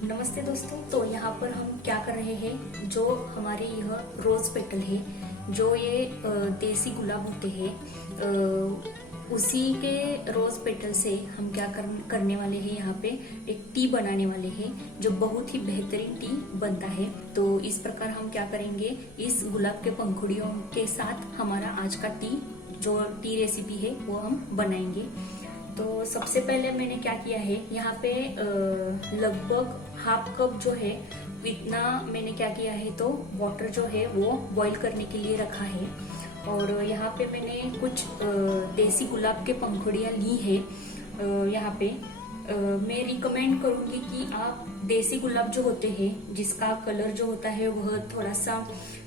नमस्ते दोस्तों। तो यहाँ पर हम क्या कर रहे हैं, जो हमारे यह रोज पेटल है, जो ये देसी गुलाब होते हैं, उसी के रोज पेटल से हम क्या करने वाले हैं, यहाँ पे एक टी बनाने वाले हैं जो बहुत ही बेहतरीन टी बनता है। तो इस प्रकार हम क्या करेंगे, इस गुलाब के पंखुड़ियों के साथ हमारा आज का टी, जो टी रेसिपी है वो हम बनाएंगे। तो सबसे पहले मैंने क्या किया है, यहाँ पे लगभग हाफ कप जो है इतना मैंने क्या किया है, तो वाटर जो है वो बॉईल करने के लिए रखा है। और यहाँ पे मैंने कुछ देसी गुलाब के पंखुड़ियाँ ली है। यहाँ पे मैं रिकमेंड करूंगी कि आप देसी गुलाब जो होते हैं, जिसका कलर जो होता है वह थोड़ा सा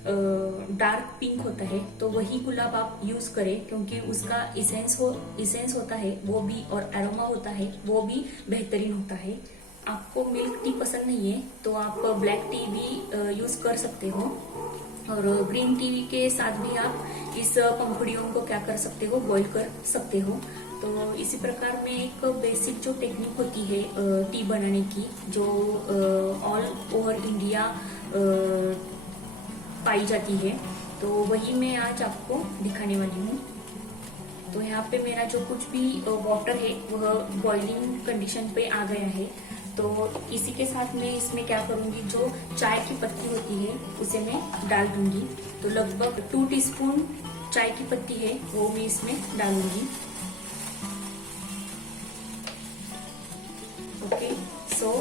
डार्क पिंक होता है, तो वही गुलाब आप यूज करें, क्योंकि उसका इसेंस होता है वो भी, और एरोमा होता है वो भी बेहतरीन होता है। आपको मिल्क टी पसंद नहीं है तो आप ब्लैक टी भी यूज कर सकते हो, और ग्रीन टी के साथ भी आप इस पंखुड़ियों को क्या कर सकते हो, बॉईल कर सकते हो। तो इसी प्रकार में एक बेसिक जो टेक्निक होती है टी बनाने की, जो ऑल ओवर इंडिया पाई जाती है, तो वही मैं आज आपको दिखाने वाली हूँ। तो यहाँ पे मेरा जो कुछ भी वाटर है वह बॉइलिंग कंडीशन पे आ गया है। तो इसी के साथ मैं इसमें क्या करूंगी, जो चाय की पत्ती होती है उसे मैं डाल दूंगी। तो लगभग 2 टीस्पून चाय की पत्ती है वो मैं इसमें डालूंगी। ओके, सो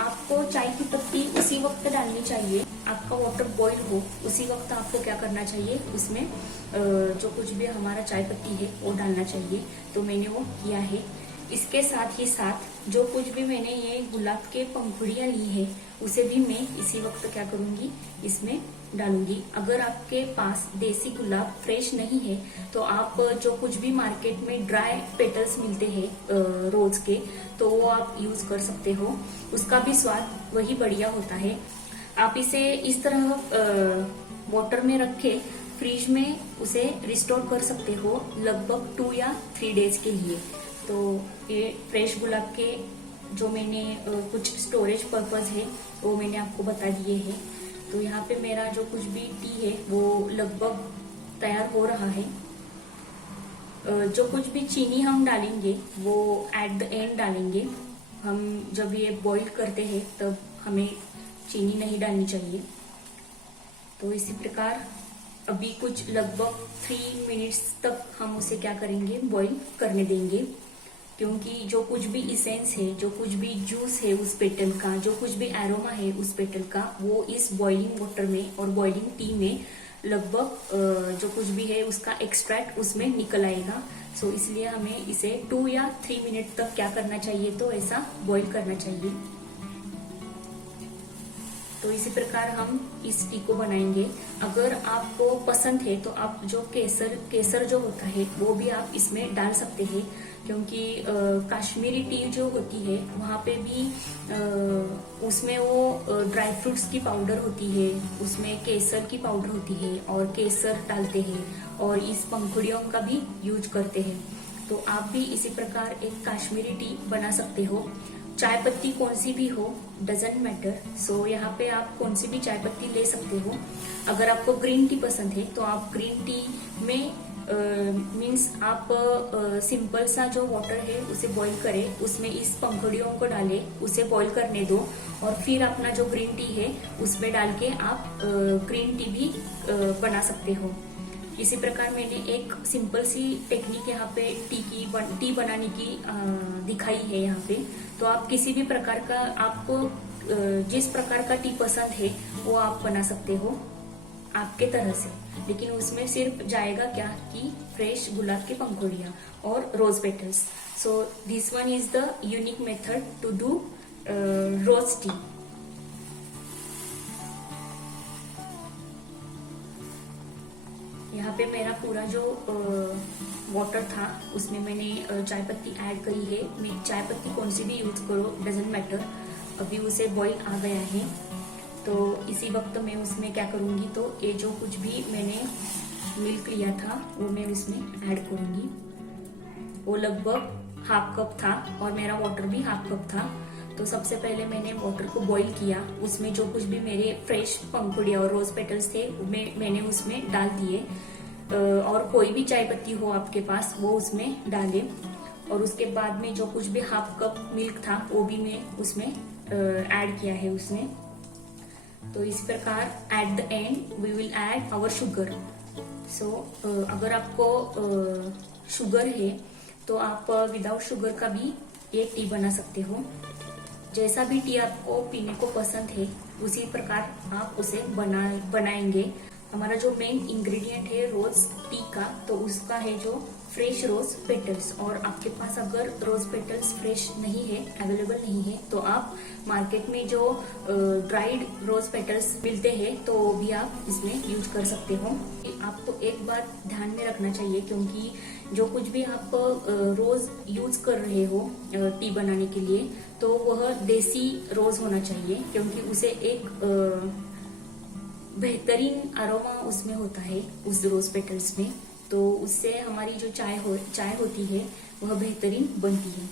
आपको चाय की पत्ती उसी वक्त डालनी चाहिए, आपका वाटर बॉईल हो उसी वक्त आपको क्या करना चाहिए, उसमें जो कुछ भी हमारा चाय पत्ती है वो डालना चाहिए। तो मैंने वो किया है। इसके साथ ही साथ जो कुछ भी मैंने ये गुलाब के पंखुड़ियाँ ली है उसे भी मैं इसी वक्त क्या करूंगी, इसमें डालूंगी। अगर आपके पास देसी गुलाब फ्रेश नहीं है तो आप जो कुछ भी मार्केट में ड्राई पेटल्स मिलते हैं रोज के, तो वो आप यूज कर सकते हो, उसका भी स्वाद वही बढ़िया होता है। आप इसे इस तरह वाटर में रख के फ्रिज में उसे रिस्टोर कर सकते हो लगभग 2 या 3 डेज के लिए। तो ये फ्रेश गुलाब के जो मैंने कुछ स्टोरेज पर्पस है वो मैंने आपको बता दिए हैं। तो यहाँ पे मेरा जो कुछ भी टी है वो लगभग तैयार हो रहा है। जो कुछ भी चीनी हम डालेंगे वो एट द एंड डालेंगे। हम जब ये बॉईल करते हैं तब हमें चीनी नहीं डालनी चाहिए। तो इसी प्रकार अभी कुछ लगभग 3 मिनट्स तक हम उसे क्या करेंगे, बॉईल करने देंगे, क्योंकि जो कुछ भी इसेंस है, जो कुछ भी जूस है उस पेटल का, जो कुछ भी एरोमा है उस पेटल का, वो इस बॉइलिंग वाटर में और बॉइलिंग टी में लगभग जो कुछ भी है उसका एक्सट्रैक्ट उसमें निकल आएगा। सो इसलिए हमें इसे 2 या 3 मिनट तक क्या करना चाहिए, तो ऐसा बॉईल करना चाहिए। तो इसी प्रकार हम इस टी को बनाएंगे। अगर आपको पसंद है तो आप जो केसर जो होता है वो भी आप इसमें डाल सकते हैं, क्योंकि कश्मीरी टी जो होती है वहाँ पे भी उसमें वो ड्राई फ्रूट्स की पाउडर होती है, उसमें केसर की पाउडर होती है और केसर डालते हैं और इस पंखुड़ियों का भी यूज करते हैं। तो आप भी इसी प्रकार एक कश्मीरी टी बना सकते हो। चाय पत्ती कौन सी भी हो, डजेंट मैटर। सो यहाँ पे आप कौन सी भी चाय पत्ती ले सकते हो। अगर आपको ग्रीन टी पसंद है तो आप ग्रीन टी में मीन्स आप सिंपल सा जो वाटर है उसे बॉईल करें, उसमें इस पंखुड़ियों को डालें, उसे बॉईल करने दो, और फिर अपना जो ग्रीन टी है उसमें डाल के आप ग्रीन टी भी बना सकते हो। इसी प्रकार मैंने एक सिंपल सी टेक्निक यहाँ पे टी बनाने की दिखाई है यहाँ पे। तो आप किसी भी प्रकार का, आपको जिस प्रकार का टी पसंद है वो आप बना सकते हो आपके तरह से, लेकिन उसमें सिर्फ जाएगा क्या कि फ्रेश गुलाब के पंखुड़ियाँ और rose petals. So this one is the unique method to do rose tea. यहाँ पे मेरा पूरा जो वाटर था उसमें मैंने चाय पत्ती ऐड करी है। मैं चाय पत्ती कौन सी भी यूज करो, डजेंट मैटर। अभी उसे बॉईल आ गया है, तो इसी वक्त मैं उसमें क्या करूंगी, तो ये जो कुछ भी मैंने मिल्क लिया था वो मैं उसमें ऐड करूंगी। वो लगभग हाफ कप था और मेरा वाटर भी हाफ कप था। तो सबसे पहले मैंने वाटर को बॉईल किया, उसमें जो कुछ भी मेरे फ्रेश पंखुड़िया और रोज पेटल्स थे मैंने उसमें डाल दिए। और कोई भी चाय पत्ती हो आपके पास वो उसमें डाले। और उसके बाद में जो कुछ भी हाफ कप मिल्क था वो भी मैं उसमें ऐड किया है उसमें। तो इस प्रकार at the end we will add our sugar. So अगर आपको शुगर है तो आप विदाउट शुगर का भी एक टी बना सकते हो। जैसा भी टी आपको पीने को पसंद है उसी प्रकार आप उसे बनाएंगे। हमारा जो मेन इंग्रेडिएंट है रोज टी का, तो उसका है जो फ्रेश रोज पेटल्स। और आपके पास अगर रोज पेटल्स फ्रेश नहीं है, अवेलेबल नहीं है, तो आप मार्केट में जो ड्राइड रोज पेटल्स मिलते हैं तो वो भी आप इसमें यूज कर सकते हो। आपको एक बात ध्यान में रखना चाहिए, क्योंकि जो कुछ भी आप रोज यूज कर रहे हो टी बनाने के लिए, तो वह देसी रोज होना चाहिए, क्योंकि उसे एक बेहतरीन अरोमा उसमें होता है उस रोज पेटल्स में। तो उससे हमारी जो चाय होती है वह बेहतरीन बनती है।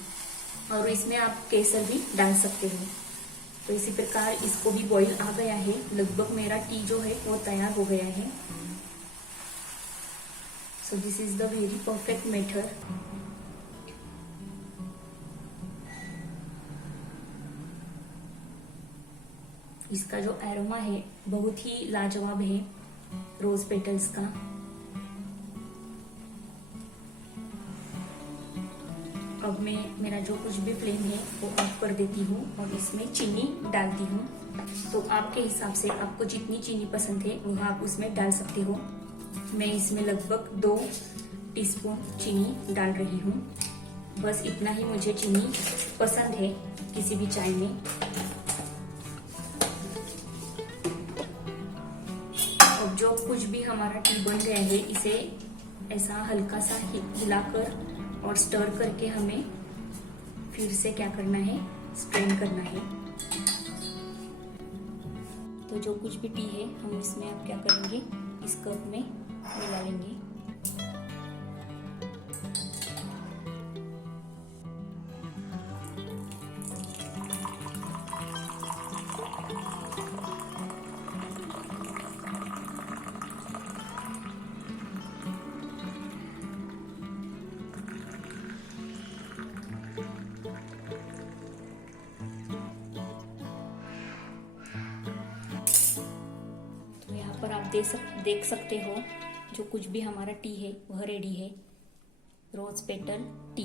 और इसमें आप केसर भी डाल सकते हो। तो इसी प्रकार इसको भी बॉईल आ गया है, लगभग मेरा टी जो है वो तैयार हो गया है। So this is the very perfect method. इसका जो एरोमा है बहुत ही लाजवाब है रोज पेटल्स का। अब मैं मेरा जो कुछ भी फ्लेम है वो ऑफ कर देती हूँ और इसमें चीनी डालती हूँ। तो आपके हिसाब से आपको जितनी चीनी पसंद है वह आप उसमें डाल सकते हो। मैं इसमें लगभग 2 टीस्पून चीनी डाल रही हूँ। बस इतना ही मुझे चीनी पसंद है किसी भी चाय में। अब जो कुछ भी हमारा टी बन गया है इसे ऐसा हल्का सा हिलाकर और स्टर करके हमें फिर से क्या करना है, स्ट्रेन करना है। तो जो कुछ भी टी है हम इसमें अब क्या करेंगे, इस कप में मिला लेंगे। पर आप देख सकते हो जो कुछ भी हमारा टी है वह रेडी है, रोज पेटल टी।